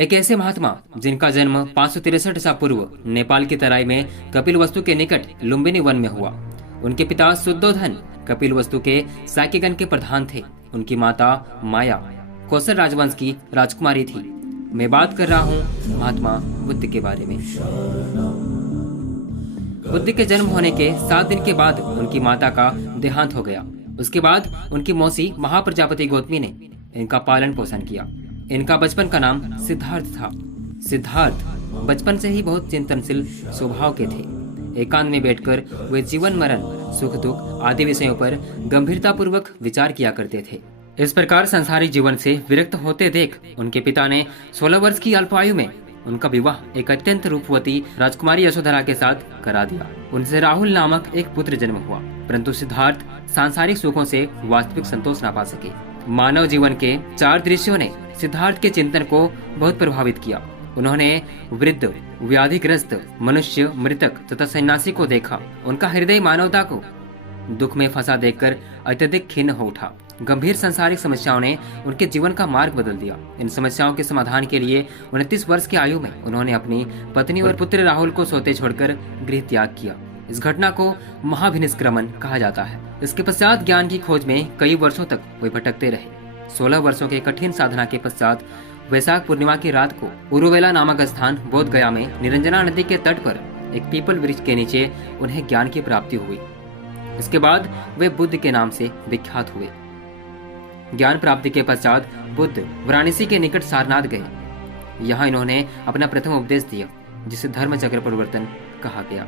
एक ऐसे महात्मा जिनका जन्म 563 ईसा पूर्व नेपाल की तराई में कपिलवस्तु के निकट लुम्बिनी वन में हुआ। उनके पिता शुद्धोधन कपिलवस्तु के साक्यगण के प्रधान थे। उनकी माता माया कौशल राजवंश की राजकुमारी थी। मैं बात कर रहा हूँ महात्मा बुद्ध के बारे में। बुद्ध के जन्म होने के 7 दिन के बाद उनकी माता का देहांत हो गया। उसके बाद उनकी मौसी महाप्रजापति गौतमी ने इनका पालन पोषण किया। इनका बचपन का नाम सिद्धार्थ था। सिद्धार्थ बचपन से ही बहुत चिंतनशील स्वभाव के थे। एकांत में बैठकर वे जीवन मरण, सुख दुख आदि विषयों पर गंभीरता पूर्वक विचार किया करते थे। इस प्रकार संसारिक जीवन से विरक्त होते देख उनके पिता ने 16 वर्ष की अल्पायु में उनका विवाह एक अत्यंत रूपवती राजकुमारी यशोधरा के साथ करा दिया। उनसे राहुल नामक एक पुत्र जन्म हुआ, परंतु सिद्धार्थ सांसारिक सुखों से वास्तविक संतोष न पा सके। मानव जीवन के 4 दृश्यों ने सिद्धार्थ के चिंतन को बहुत प्रभावित किया। उन्होंने वृद्ध, व्याधिग्रस्त, मनुष्य, मृतक तथा सन्यासी को देखा। उनका हृदय मानवता को दुख में फंसा देखकर अत्यधिक खिन्न हो उठा। गंभीर सांसारिक समस्याओं ने उनके जीवन का मार्ग बदल दिया। इन समस्याओं के समाधान के लिए 29 वर्ष की आयु में उन्होंने अपनी पत्नी और पुत्र राहुल को सोते छोड़कर गृह त्याग किया। इस घटना को महाभिनिष्क्रमण कहा जाता है। इसके पश्चात ज्ञान की खोज में कई वर्षों तक वे भटकते रहे। 16 वर्षों के कठिन साधना के पश्चात वैशाख पूर्णिमा की रात को उरुवेला नामक स्थान बोध गया में निरंजना नदी के तट पर एक पीपल वृक्ष के नीचे उन्हें ज्ञान की प्राप्ति हुई। इसके बाद वे बुद्ध के नाम से विख्यात हुए। ज्ञान प्राप्ति के पश्चात बुद्ध वाराणसी के निकट सारनाथ गए। यहाँ इन्होंने अपना प्रथम उपदेश दिया, जिसे धर्म चक्र परिवर्तन कहा गया।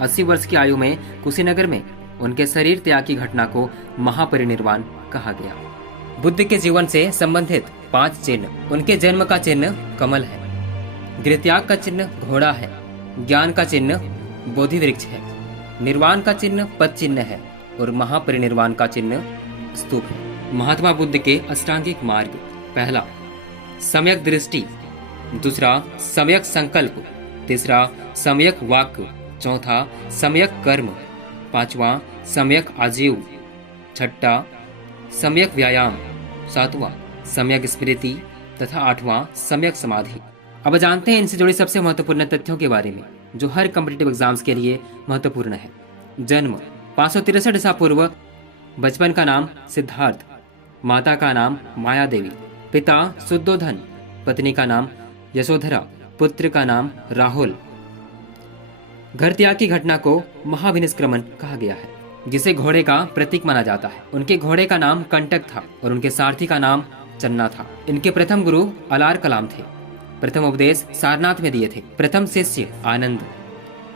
80 वर्ष की आयु में कुशीनगर में उनके शरीर त्याग की घटना को महापरिनिर्वाण कहा गया। बुद्ध के जीवन से संबंधित 5 चिन्ह। उनके जन्म का चिन्ह कमल है, गृहत्याग का चिन्ह घोड़ा है, ज्ञान का चिन्ह बोधि वृक्ष है, निर्वाण का चिन्ह पद चिन्ह है और महापरिनिर्वाण का चिन्ह स्तूप है। महात्मा बुद्ध के अष्टांगिक मार्ग। पहला, सम्यक दृष्टि। दूसरा, सम्यक संकल्प। तीसरा, सम्यक वाक्य। चौथा, सम्यक कर्म। पांचवा, सम्यक आजीव। छठा, सम्यक व्यायाम। सातवां, सम्यक स्मृति तथा 8वां, सम्यक समाधि। अब जानते हैं इनसे जुड़े सबसे महत्वपूर्ण तथ्यों के बारे में, जो हर कॉम्पिटिटिव एग्जाम्स के लिए महत्वपूर्ण है। जन्म 563 ईसा पूर्व। बचपन का नाम सिद्धार्थ। माता का नाम माया देवी। पिता शुद्धोधन। पत्नी का नाम यशोधरा। पुत्र का नाम राहुल। घर त्याग की घटना को महाभिनिष्क्रमण कहा गया है, जिसे घोड़े का प्रतीक माना जाता है। उनके घोड़े का नाम कंटक था और उनके सारथी का नाम चन्ना था। इनके प्रथम गुरु अलार कलाम थे। प्रथम उपदेश सारनाथ में दिए थे। प्रथम शिष्य आनंद।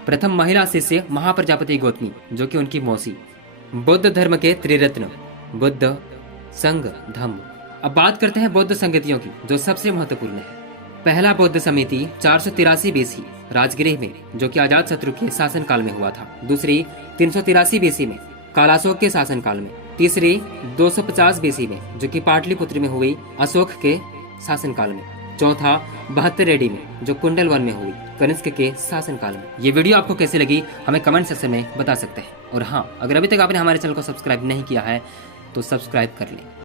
प्रथम महिला शिष्य महाप्रजापति गौतमी, जो कि उनकी मौसी। बौद्ध धर्म के त्रिरत्न बुद्ध, संघ, धम्म। अब बात करते हैं बौद्ध संगतियों की, जो सबसे महत्वपूर्ण है। पहला बौद्ध समिति 483 बीसी राजगृह में, जो कि अजात शत्रु के शासन काल में हुआ था। दूसरी 383 बीसी में कालाशोक के शासन काल में। तीसरी 250 बीसी में, जो कि पाटलिपुत्र में हुई अशोक के शासन काल में। चौथा 72 एडी में, जो कुंडल वन में हुई कनिष्क के शासन काल में। ये वीडियो आपको कैसी लगी हमें कमेंट सेक्शन में बता सकते हैं। और हाँ, अगर अभी तक आपने हमारे चैनल को सब्सक्राइब नहीं किया है तो सब्सक्राइब कर लें।